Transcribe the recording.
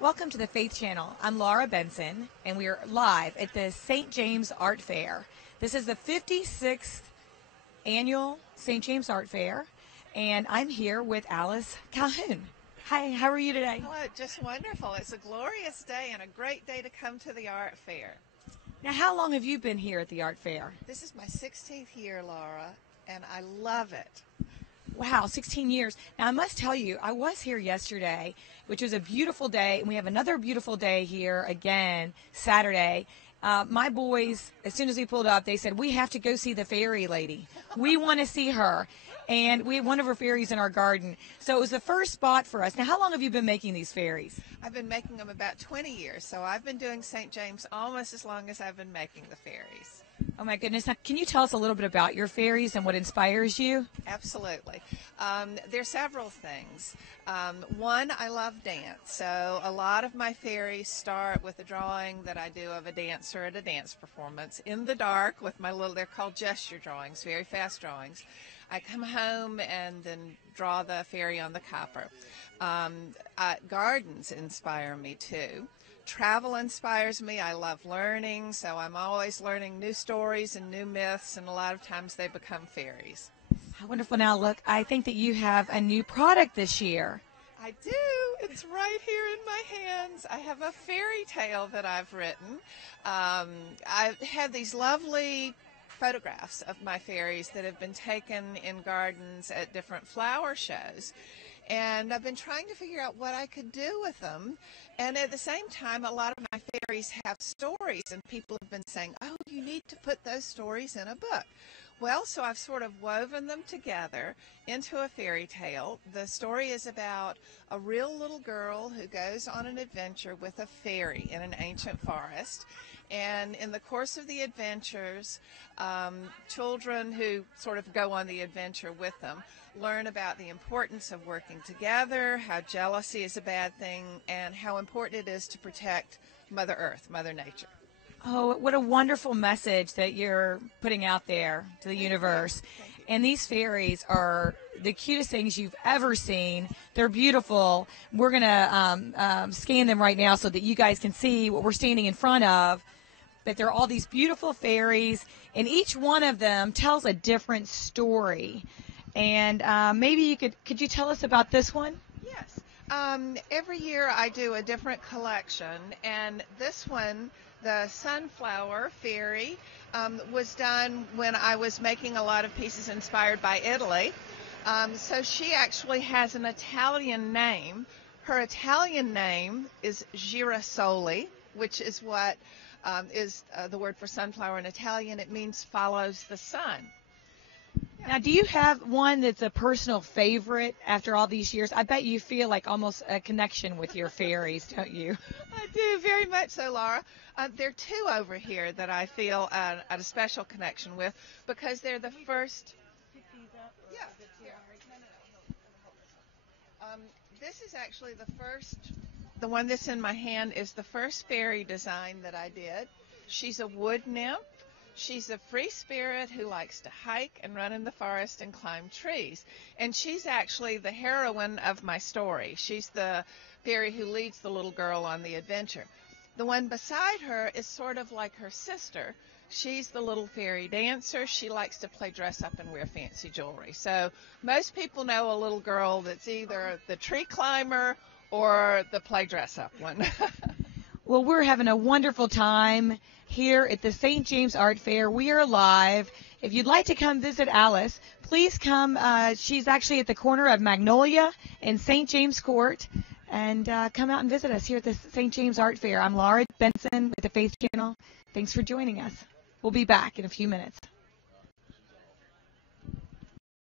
Welcome to the Faith Channel. I'm Laura Benson, and we are live at the St. James Art Fair. This is the 56th annual St. James Art Fair, and I'm here with Alice Calhoun. Hi, how are you today? Well, just wonderful. It's a glorious day and a great day to come to the art fair. Now, how long have you been here at the art fair? This is my 16th year, Laura, and I love it. Wow, 16 years. Now, I must tell you, I was here yesterday, which was a beautiful day, and we have another beautiful day here again Saturday. My boys, as soon as we pulled up, they said, we have to go see the fairy lady. We want to see her. And we have one of her fairies in our garden. So it was the first spot for us. Now, how long have you been making these fairies? I've been making them about 20 years, so I've been doing St. James almost as long as I've been making the fairies. Oh, my goodness. Now, can you tell us a little bit about your fairies and what inspires you? Absolutely. There's several things. One, I love dance. So a lot of my fairies start with a drawing that I do of a dancer at a dance performance in the dark with my little, they're called gesture drawings, very fast drawings. I come home and then draw the fairy on the copper. Gardens inspire me too. Travel inspires me. I love learning, so I'm always learning new stories and new myths, and a lot of times they become fairies. How wonderful. Now, look, I think that you have a new product this year. I do. It's right here in my hands. I have a fairy tale that I've written. I've had these lovely photographs of my fairies that have been taken in gardens at different flower shows. And I've been trying to figure out what I could do with them. And at the same time, a lot of my fairies have stories, and people have been saying, oh, you need to put those stories in a book. Well, so I've sort of woven them together into a fairy tale. The story is about a real little girl who goes on an adventure with a fairy in an ancient forest. And in the course of the adventures, children who sort of go on the adventure with them learn about the importance of working together, how jealousy is a bad thing, and how important it is to protect Mother Earth, Mother Nature. Oh, what a wonderful message that you're putting out there to the universe. And these fairies are the cutest things you've ever seen. They're beautiful. We're going to scan them right now so that you guys can see what we're standing in front of. That there are all these beautiful fairies, and each one of them tells a different story. And maybe you could you tell us about this one? Yes. Every year I do a different collection, and this one, the Sunflower Fairy, was done when I was making a lot of pieces inspired by Italy. So she actually has an Italian name. Her Italian name is Girasoli, which is what is the word for sunflower in Italian. It means follows the sun. Now, do you have one that's a personal favorite after all these years? I bet you feel like almost a connection with your fairies, don't you? I do, very much so, Laura. There are two over here that I feel a special connection with because they're the first. Yeah. This is actually the first. The one that's in my hand is the first fairy design that I did. She's a wood nymph. She's a free spirit who likes to hike and run in the forest and climb trees. And she's actually the heroine of my story. She's the fairy who leads the little girl on the adventure. The one beside her is sort of like her sister. She's the little fairy dancer. She likes to play dress up and wear fancy jewelry. So most people know a little girl that's either the tree climber or the play dress up one. Well, we're having a wonderful time here at the St. James Art Fair. We are live. If you'd like to come visit Alice, please come. She's actually at the corner of Magnolia and St. James Court. And come out and visit us here at the St. James Art Fair. I'm Laura Benson with the Faith Channel. Thanks for joining us. We'll be back in a few minutes.